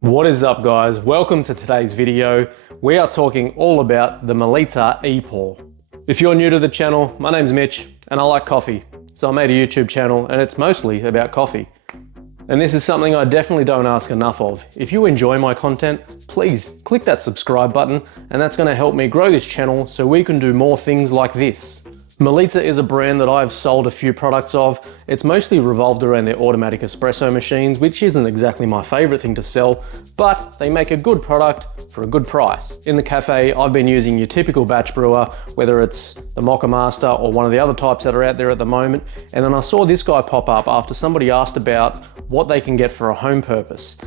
What is up, guys? Welcome to today's video. We are talking all about the Melitta Epour. If you're new to the channel, my name's Mitch and I like coffee. So I made a YouTube channel and it's mostly about coffee. And this is something I definitely don't ask enough of. If you enjoy my content, please click that subscribe button and that's going to help me grow this channel so we can do more things like this. Melitta is a brand that I've sold a few products of. It's mostly revolved around their automatic espresso machines, which isn't exactly my favorite thing to sell, but they make a good product for a good price. In the cafe, I've been using your typical batch brewer, whether it's the Mocha Master or one of the other types that are out there at the moment. And then I saw this guy pop up after somebody asked about what they can get for a home purpose.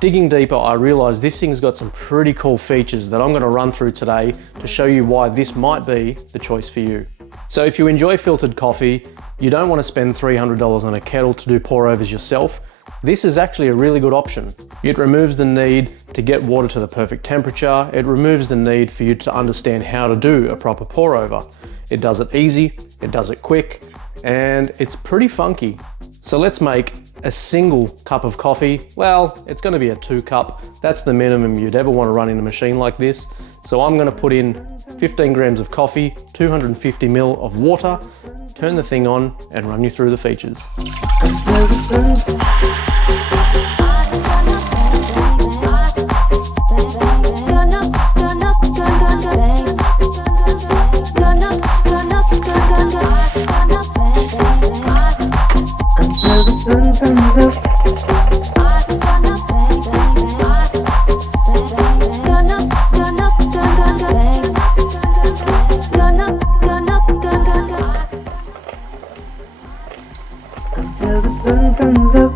Digging deeper, I realized this thing's got some pretty cool features that I'm going to run through today to show you why this might be the choice for you. So if you enjoy filtered coffee, you don't want to spend $300 on a kettle to do pour overs yourself, this is actually a really good option. It removes the need to get water to the perfect temperature. It removes the need for you to understand how to do a proper pour over. It does it easy, it does it quick, and it's pretty funky. So let's make a single cup of coffee. Well, it's going to be a 2 cup. That's the minimum you'd ever want to run in a machine like this. So I'm going to put in 15 grams of coffee, 250 ml of water, turn the thing on and run you through the features. Until the sun comes up. Until the sun comes up.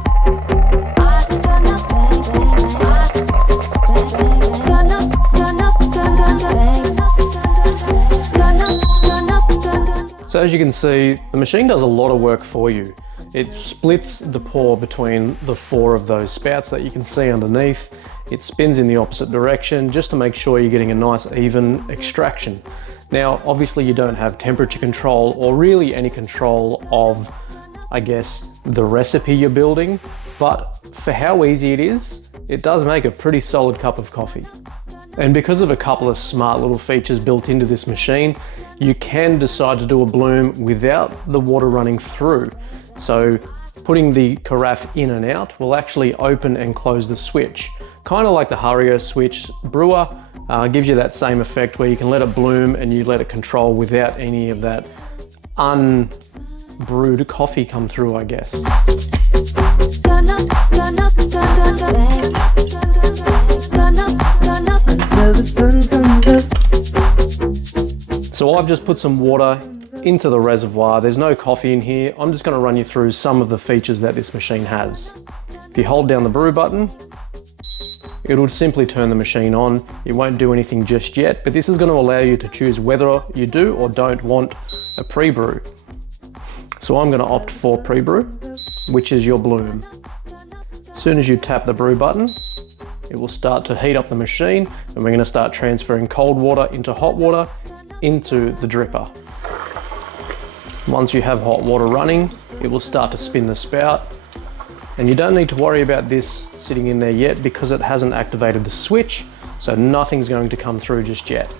So as you can see, the machine does a lot of work for you. It splits the pour between the 4 of those spouts that you can see underneath. It spins in the opposite direction just to make sure you're getting a nice even extraction. Now, obviously you don't have temperature control or really any control of, I guess, the recipe you're building, but for how easy it is, it does make a pretty solid cup of coffee. And because of a couple of smart little features built into this machine, you can decide to do a bloom without the water running through. So putting the carafe in and out will actually open and close the switch. Kind of like the Hario switch. Brewer gives you that same effect where you can let it bloom and you let it control without any of that unbrewed coffee come through, I guess. Until the sun comes up. So I've just put some water into the reservoir. There's no coffee in here. I'm just going to run you through some of the features that this machine has. If you hold down the brew button, it will simply turn the machine on. It won't do anything just yet, but this is going to allow you to choose whether you do or don't want a pre-brew. So I'm going to opt for pre-brew, which is your bloom. As soon as you tap the brew button, it will start to heat up the machine and we're going to start transferring cold water into hot water into the dripper. Once you have hot water running, it will start to spin the spout. And you don't need to worry about this sitting in there yet because it hasn't activated the switch, so nothing's going to come through just yet.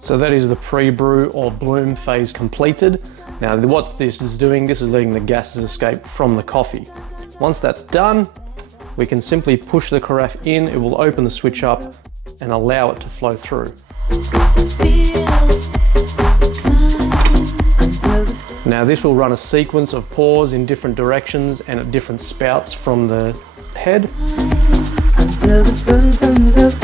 So that is the pre-brew or bloom phase completed. Now what this is doing, this is letting the gases escape from the coffee. Once that's done, we can simply push the carafe in, it will open the switch up and allow it to flow through. Now this will run a sequence of pours in different directions and at different spouts from the head. Until the sun comes up.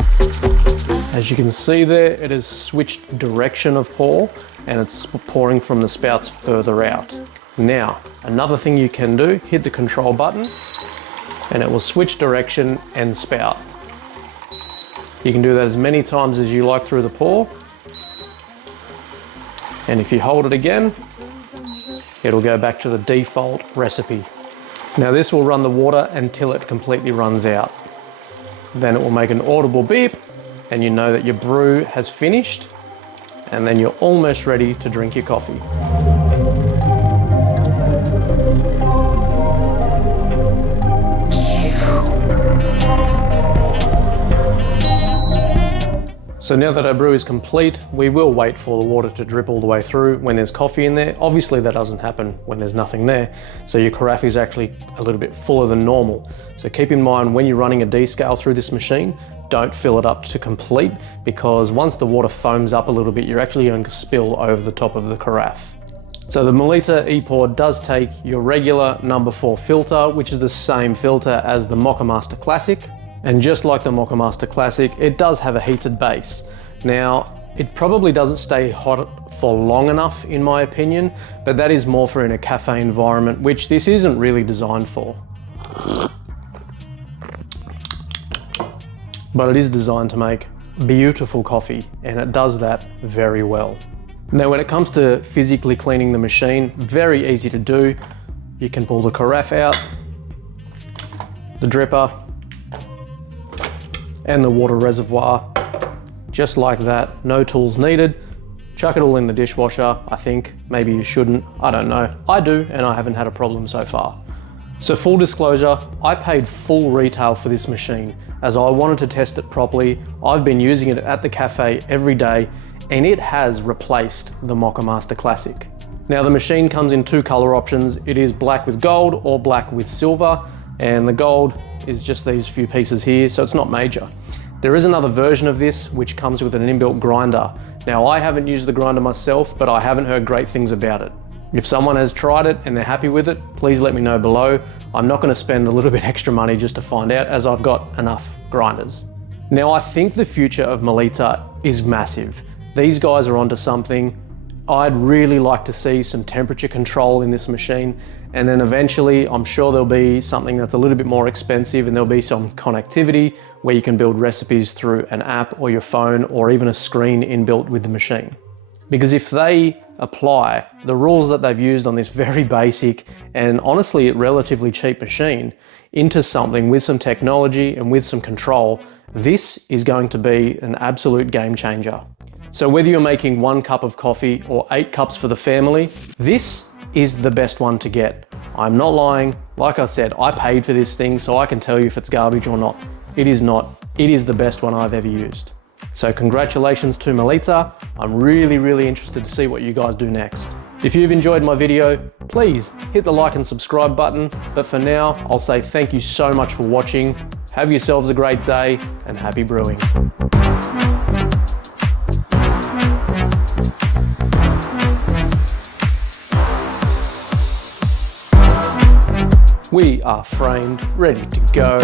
As you can see there, it has switched direction of pour and it's pouring from the spouts further out. Now, another thing you can do, hit the control button and it will switch direction and spout. You can do that as many times as you like through the pour. And if you hold it again, it'll go back to the default recipe. Now this will run the water until it completely runs out. Then it will make an audible beep and you know that your brew has finished and then you're almost ready to drink your coffee. So now that our brew is complete, we will wait for the water to drip all the way through when there's coffee in there. Obviously that doesn't happen when there's nothing there. So your carafe is actually a little bit fuller than normal. So keep in mind when you're running a descale through this machine, don't fill it up to complete, because once the water foams up a little bit, you're actually going to spill over the top of the carafe. So the Melitta Epour does take your regular number 4 filter, which is the same filter as the Moccamaster Classic. And just like the Moccamaster Classic, it does have a heated base. Now, it probably doesn't stay hot for long enough in my opinion, but that is more for in a cafe environment, which this isn't really designed for. But it is designed to make beautiful coffee, and it does that very well. Now, when it comes to physically cleaning the machine, very easy to do. You can pull the carafe out, the dripper, and the water reservoir, just like that. No tools needed. Chuck it all in the dishwasher, I think. Maybe you shouldn't, I don't know. I do, and I haven't had a problem so far. So full disclosure, I paid full retail for this machine as I wanted to test it properly. I've been using it at the cafe every day, and it has replaced the Moccamaster Classic. Now the machine comes in 2 color options. It is black with gold or black with silver, and the gold is just these few pieces here, so it's not major. There is another version of this which comes with an inbuilt grinder. Now I haven't used the grinder myself, but I haven't heard great things about it. If someone has tried it and they're happy with it, please let me know below. I'm not going to spend a little bit extra money just to find out, as I've got enough grinders. Now I think the future of Melitta is massive. These guys are onto something. I'd really like to see some temperature control in this machine, and then eventually I'm sure there'll be something that's a little bit more expensive, and there'll be some connectivity where you can build recipes through an app or your phone, or even a screen inbuilt with the machine. Because if they apply the rules that they've used on this very basic and honestly relatively cheap machine into something with some technology and with some control, this is going to be an absolute game changer. So whether you're making 1 cup of coffee or 8 cups for the family, this is the best one to get. I'm not lying. Like I said, I paid for this thing, so I can tell you if it's garbage or not. It is not. It is the best one I've ever used. So congratulations to Melitta. I'm really interested to see what you guys do next. If you've enjoyed my video, please hit the like and subscribe button. But for now, I'll say thank you so much for watching. Have yourselves a great day, and happy brewing. We are framed, ready to go.